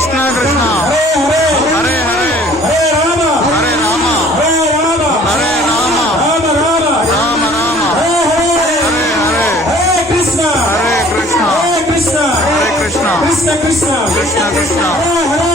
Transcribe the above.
Krishna Krishna Hare Hare Hare Rama Hare Rama Rama Rama Hare Hare Hare Krishna Hare Krishna Hare Krishna Krishna Krishna Krishna Krishna